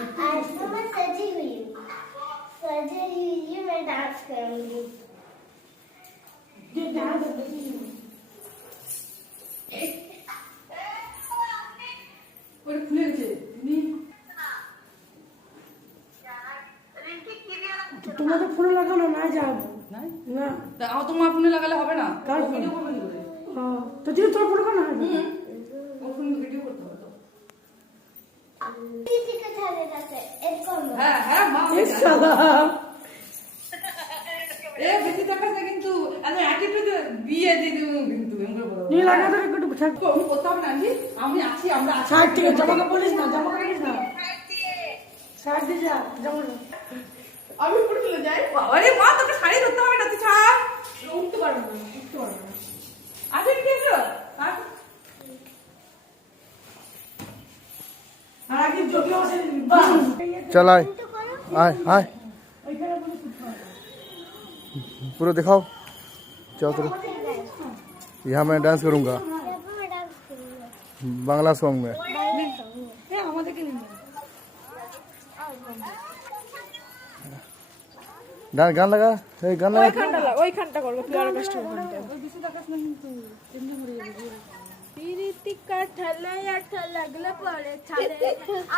आज तो मैं सजी हुई मैं डांस करूंगी। তোমাদের ফোনে লাগানো না যাব না তোমার ফোনে লাগালে হবে না। কার ফোন? ভিডিও করবে কি করে? তো দিদি তোর ফোনে কেন হবে? ওর ফোনে ভিডিও করতে হবে তো। दीदी का थाले जाते एक करो। হ্যাঁ হ্যাঁ মা এ শালা এ বেশি টাকাতে কিন্তু এত অ্যাটিটিউড বিয়ে দিয়ে দেব কিন্তু এমন বড় নি লাগাতে একটু থাকো। আমি করতে হবে না আন্টি, আমি আছি, আমরা আছি। সাইড থেকে জামাকে বলিস না, জামা রাখিস না, সাইড দিয়ে যা জামা। আমি উপরে চলে যাই। আরে মা তোকে শাড়ি ধরতে হবে না, তুই ছাড়। উঠতে পারবে না, উঠতে পারবে না। আচ্ছা ঠিক আছে। আর আগে যোগ্য আছে বাস चल आए आए आए ওইখানে বলে উঠতে হবে। पूरा दिखाओ चारों तरफ। यहाँ मैं डांस करूँगा मैं डांस करूंगी। बांग्ला सॉन्ग में। এ আমাদেরকে নিয়ে गान लगा गान लगा। ওইখানটা করবো তুই আর কষ্ট ওইখানটা ওই বেশি দেখাস না কিন্তু এমনি মরে যাবে। পিরিতি কাঠালে আঠা লাগলে পরে ছাড়ে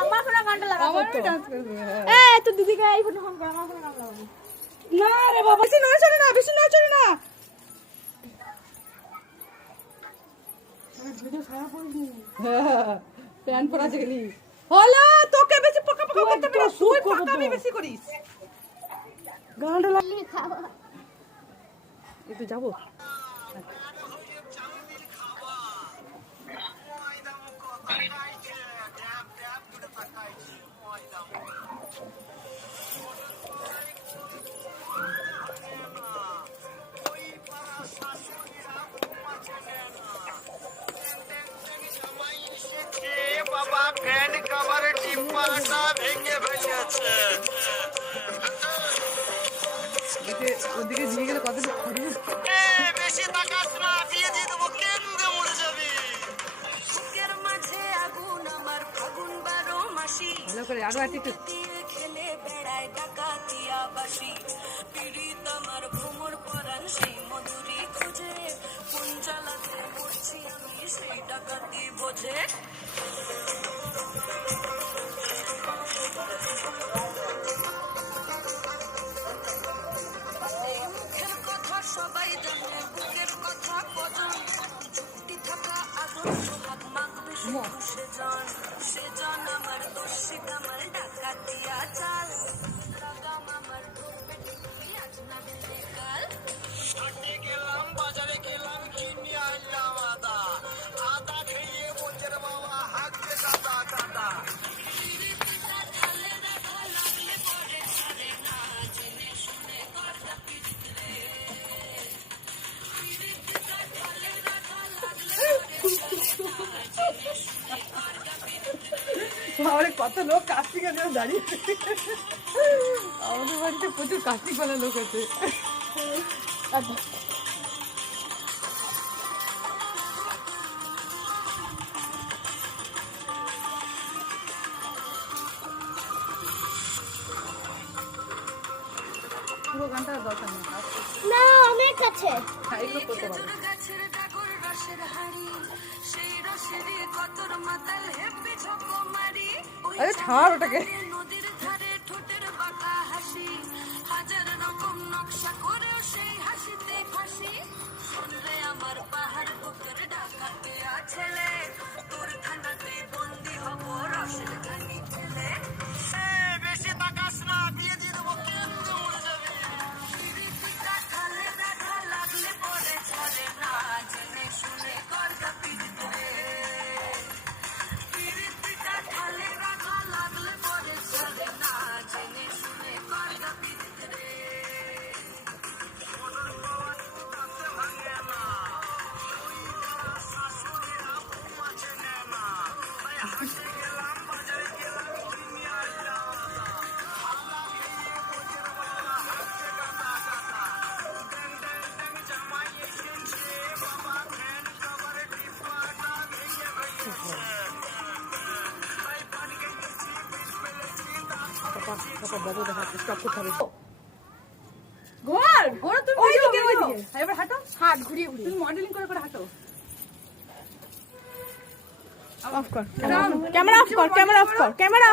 আমার ফোনে গানটা লাগাবো তো ডান্স করবে। এ তো দিদিকে এই ফোনে ফোন কর, আমার ফোনে গান লাগাবো। না রে বাবা, বেশি নড়ছড়ি না, বেশি নড়ছড়ি না। ভিডিও খারাপ হয়নি। প্যান পরা গেলি হলো, তোকে বেশি পোকা পোকা করতে হবে না, তুই পাকামি বেশি করিস। গানটা ये खाओ। একটু যাবো। বাবা ফ্যান কভার টিপাটা ভেঙে ফেলেছে। ওদিকে নিয়ে গেলে কত বেশি তাকাস না, বিয়ে দিয়ে দেবো, কেন্দ্রে মরে যাবি। বুকের মাঝে আগুন আমার ফাগুন 12 মাসি, ভালো করে আরো অ্যাটিটিউড। দিয়ে খেলে বেড়ায় ডাকাতিয়া বাসি। পীড়িত আমার ভ্রমর পরাণ সেই মধুরি খুঁজে, কোন জ্বালাতে মরছি আমি সেই ডাকাতি বোঝে। মুখের কথা সবাই জানে, বুকের কথা কজন, যুক্তি থাকা আদর সোহাগ মাখবে শুধু সেজন। সেজন আমার দর্শিক আমার ডাকাতিয়া চাল, লাগাম আমার ঢুকবে ঢুকবি আজ না দিলে কাল। হাটে গেলাম, বাজারে গেলাম, কিনে আনলাম আদা, আদা খেয়ে বোঝের বাবা হাঁকছে দাদা দাদা। অনেক কত লোক কাস্টিংয়ের জন্য দাঁড়িয়ে। আমাদের বাড়িতে প্রচুর কাস্টিং করার লোক আছে। পুরো গানটা দরকার নেই। না অনেক আছে। এগুলো করতে পারবো। গাছের ডাগর রসের হাড়ি, সেই রসেরই কতর মাতাল হেপি ঝোঁকো মারি। আরে ছাড় ওটাকে। নদীর ধারে ঠোঁটের বাঁকা হাসি, হাজার রকম নকশা করেও সেই হাসিতে ফাঁসি। শুনলে আমার পাহাড় বুকের ডাকাতে ছেলে, তোর খানাতে বন্দি হব রসের ঘানি ঠেলে। বেশি তাকাস না, বিয়ে দিয়ে দেবো, কেন্দ্রে মরে যাবে। পিরিতিটা ঢালে দেখা লাগলে পরে ছাড়ে না, জেনে শুনে করগা পিরিতি রে। পিরিতিটা ঢালে রাখা লাগলে পরে ছাড়ে না, জেনে শুনে করগা পিরিতি রে। মনের পাওয়া কাছে ভাঙে না, ওই পাড়া শাশুড়িরা ঘোর ঘোর তুমি ওইদিকে, ভিডিও, ওইদিকে। ভিডিও। এবার হাঁটো, হাত ঘুরিয়ে ঘুরিয়ে তুমি মডেলিং করে করে হাঁটো। অফ কর ক্যামেরা অফ কর ক্যামেরা অফ কর ক্যামেরা